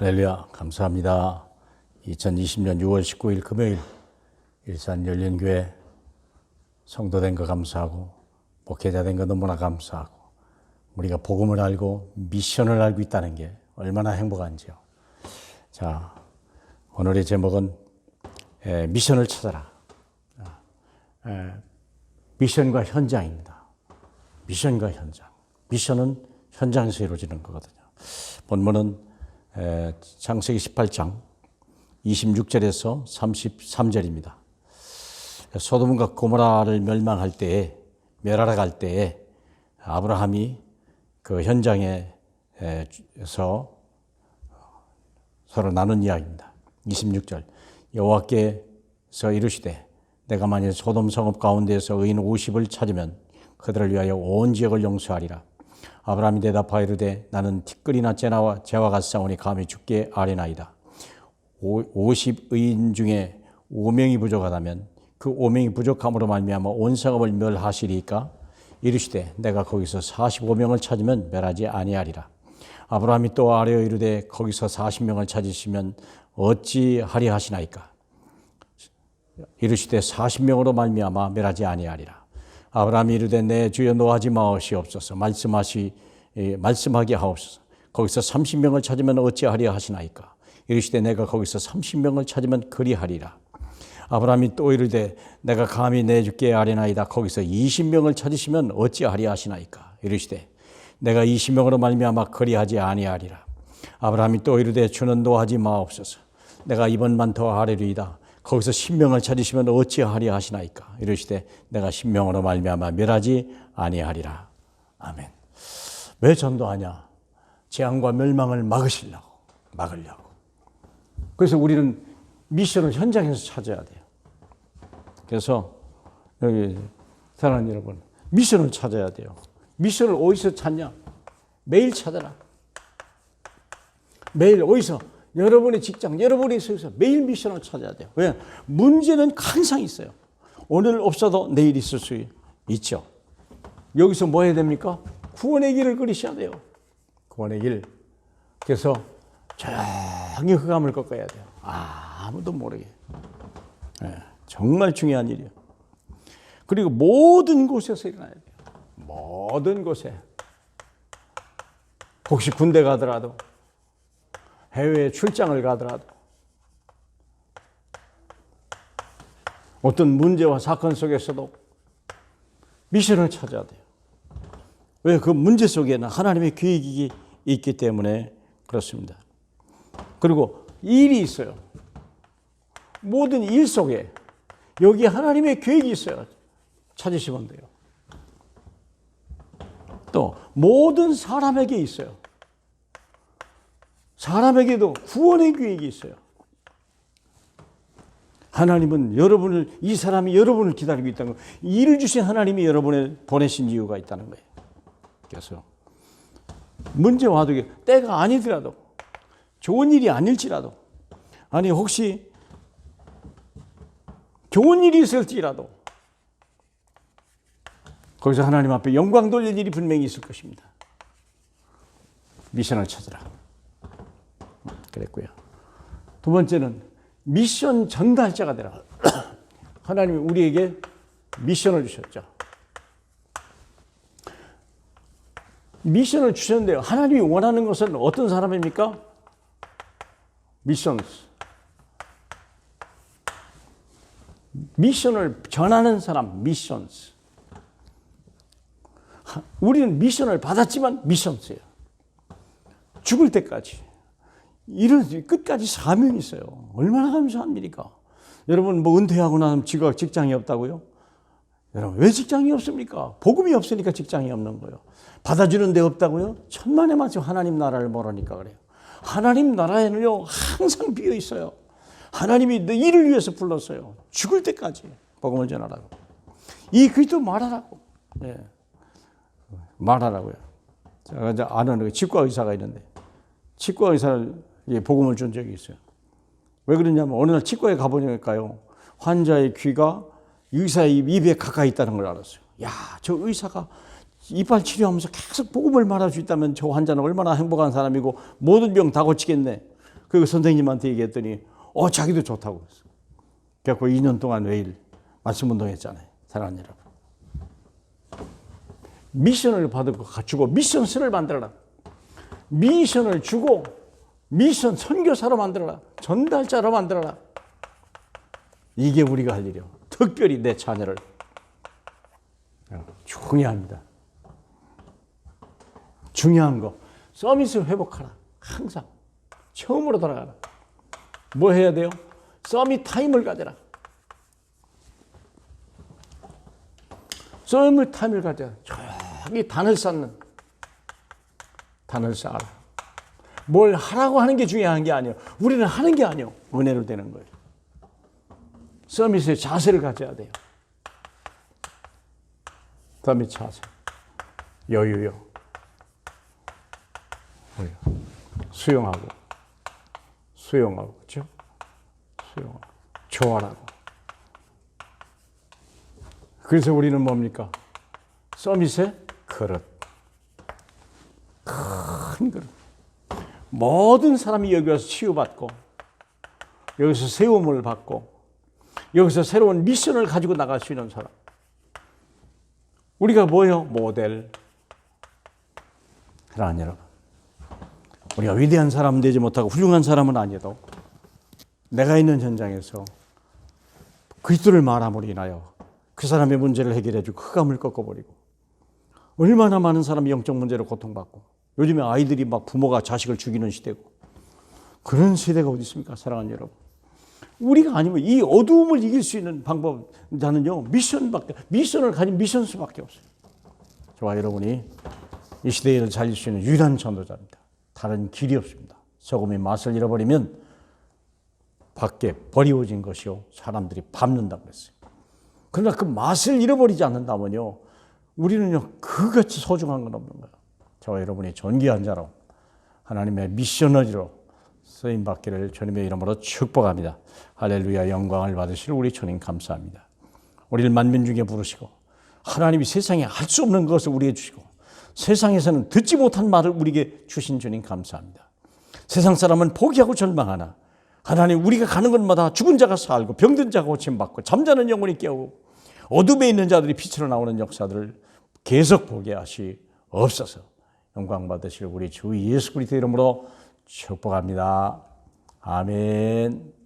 할렐루야, 감사합니다. 2020년 6월 19일 금요일 일산 열린교회 성도 된 거 감사하고 목회자 된 거 너무나 감사하고 우리가 복음을 알고 미션을 알고 있다는 게 얼마나 행복한지요. 자, 오늘의 제목은 미션을 찾아라. 미션과 현장입니다. 미션과 현장. 미션은 현장에서 이루어지는 거거든요. 본문은 창세기 18장 26절에서 33절입니다. 소돔과 고모라를 멸망할 때에, 멸하러 갈 때에 아브라함이 그 현장에서 서로 나눈 이야기입니다. 26절 여호와께서 이르시되 내가 만일 소돔 성읍 가운데에서 의인 50을 찾으면 그들을 위하여 온 지역을 용서하리라. 아브라함이 대답하여 이르되 나는 티끌이나 재와 같사오니 감히 죽게 아뢰나이다. 50의인 중에 5명이 부족하다면 그 5명이 부족함으로 말미암아 온 성읍을 멸하시리까? 이르시되 내가 거기서 45명을 찾으면 멸하지 아니하리라. 아브라함이 또 아뢰어 이르되 거기서 40명을 찾으시면 어찌하리 하시나이까? 이르시되 40명으로 말미암아 멸하지 아니하리라. 아브라함이 이르되 내 주여 노하지 마시옵소서. 말씀하게 하옵소서. 거기서 30명을 찾으면 어찌하리야 하시나이까? 이르시되 내가 거기서 30명을 찾으면 그리하리라. 아브라함이 또 이르되 내가 감히 내 주께 아뢰나이다. 거기서 20명을 찾으시면 어찌하리야 하시나이까? 이르시되 내가 20명으로 말미암아 그리하지 아니하리라. 아브라함이 또 이르되 주는 노하지 마옵소서. 내가 이번만 더 아뢰리이다. 거기서 10명을 찾으시면 어찌하리야 하시나이까? 이르시되 내가 10명으로 말미암아 멸하지 아니하리라. 아멘. 왜 전도하냐? 재앙과 멸망을 막으려고. 그래서 우리는 미션을 현장에서 찾아야 돼요. 그래서 여기 사랑하는 여러분, 미션을 찾아야 돼요. 미션을 어디서 찾냐? 매일 찾아라. 매일 어디서? 여러분의 직장, 여러분의 세상에서 매일 미션을 찾아야 돼요. 왜? 문제는 항상 있어요. 오늘 없어도 내일 있을 수 있죠. 여기서 뭐 해야 됩니까? 구원의 길을 걸으셔야 돼요. 구원의 길. 그래서 조용히 흑암을 꺾어야 돼요. 아무도 모르게. 정말 중요한 일이에요. 그리고 모든 곳에서 일어나야 돼요. 모든 곳에. 혹시 군대 가더라도, 해외에 출장을 가더라도, 어떤 문제와 사건 속에서도 미션을 찾아야 돼요. 왜? 그 문제 속에는 하나님의 계획이 있기 때문에 그렇습니다. 그리고 일이 있어요. 모든 일 속에 여기 하나님의 계획이 있어요. 찾으시면 돼요. 또 모든 사람에게 있어요. 사람에게도 구원의 계획이 있어요. 하나님은 여러분을, 이 사람이 여러분을 기다리고 있다는 거예요. 일을 주신 하나님이 여러분을 보내신 이유가 있다는 거예요. 그래서 문제 와도 때가 아니더라도, 좋은 일이 아닐지라도, 아니 혹시 좋은 일이 있을지라도 거기서 하나님 앞에 영광 돌릴 일이 분명히 있을 것입니다. 미션을 찾으라. 그랬고요. 두 번째는 미션 전달자가 되라. 하나님이 우리에게 미션을 주셨죠. 미션을 주셨는데요. 하나님이 원하는 것은 어떤 사람입니까? 미션을 전하는 사람, 미션스. 우리는 미션을 받았지만 미션스예요. 죽을 때까지. 이런 끝까지 사명이 있어요. 얼마나 감사한 일입니까? 여러분 뭐 은퇴하고 나면 직장이 없다고요? 여러분 왜 직장이 없습니까? 복음이 없으니까 직장이 없는 거예요. 받아주는 데 없다고요? 천만의 말씀 하나님 나라를 모르니까 그래요. 하나님 나라에는요 항상 비어 있어요. 하나님이 너 일을 위해서 불렀어요. 죽을 때까지 복음을 전하라고. 이 그리스도 말하라고. 네. 말하라고요. 제가 이제 아는 치과 의사가 있는데 치과 의사를 복음을 준 적이 있어요. 왜 그러냐면 어느 날 치과에 가보니까요 환자의 귀가 의사의 입에 가까이 있다는 걸 알았어요. 야, 저 의사가 이빨 치료하면서 계속 복음을 말할 수 있다면 저 환자는 얼마나 행복한 사람이고 모든 병 다 고치겠네. 그 선생님한테 얘기했더니 자기도 좋다고 그랬어. 그래서 2년 동안 매일 말씀 운동했잖아요. 사랑하는 여러분. 미션을 받고 주고 미션스를 만들어라. 미션을 주고 미션 선교사로 만들어라. 전달자로 만들어라. 이게 우리가 할 일이요. 특별히 내 자녀를. 중요합니다. 중요한 거. 서밋을 회복하라. 항상. 처음으로 돌아가라. 뭐 해야 돼요? 서밋 타임을 가져라. 서밋 타임을 가져라. 저기 단을 쌓는. 단을 쌓아라. 뭘 하라고 하는 게 중요한 게 아니에요. 우리는 하는 게 아니에요. 은혜로 되는 거예요. 서밋의 자세를 가져야 돼요. 서밋 자세. 여유요. 수용하고. 그렇죠? 수용하고. 좋아라고. 그래서 우리는 뭡니까? 서밋의 그릇. 큰 그릇. 모든 사람이 여기 와서 치유받고 여기서 세움을 받고 여기서 새로운 미션을 가지고 나갈 수 있는 사람. 우리가 뭐예요? 모델. 사랑하는 여러분. 우리가 위대한 사람은 되지 못하고 훌륭한 사람은 아니어도 내가 있는 현장에서 그리스도를 말함으로 인하여 그 사람의 문제를 해결해주고 흑암을 꺾어버리고 얼마나 많은 사람이 영적 문제로 고통받고 요즘에 아이들이 막 부모가 자식을 죽이는 시대고 그런 시대가 어디 있습니까? 사랑하는 여러분. 우리가 아니면 이 어두움을 이길 수 있는 방법 나는요 미션을 가진 미션수밖에 없어요. 저와 여러분이 이 시대를 살릴 수 있는 유일한 전도자입니다. 다른 길이 없습니다. 소금이 맛을 잃어버리면 밖에 버리워진 것이요 사람들이 밟는다고 그랬어요. 그러나 그 맛을 잃어버리지 않는다면요 우리는요 그같이 소중한 건 없는 거예요. 저와 여러분이 존귀한 자로 하나님의 미셔너리로 쓰임받기를 주님의 이름으로 축복합니다. 할렐루야. 영광을 받으실 우리 주님 감사합니다. 우리를 만민 중에 부르시고 하나님이 세상에 할 수 없는 것을 우리에게 주시고 세상에서는 듣지 못한 말을 우리에게 주신 주님 감사합니다. 세상 사람은 포기하고 절망하나 하나님 우리가 가는 곳마다 죽은 자가 살고 병든 자가 고침받고 잠자는 영혼이 깨우고 어둠에 있는 자들이 빛으로 나오는 역사들을 계속 보게 하시옵소서. 영광 받으실 우리 주 예수 그리스도 이름으로 축복합니다. 아멘.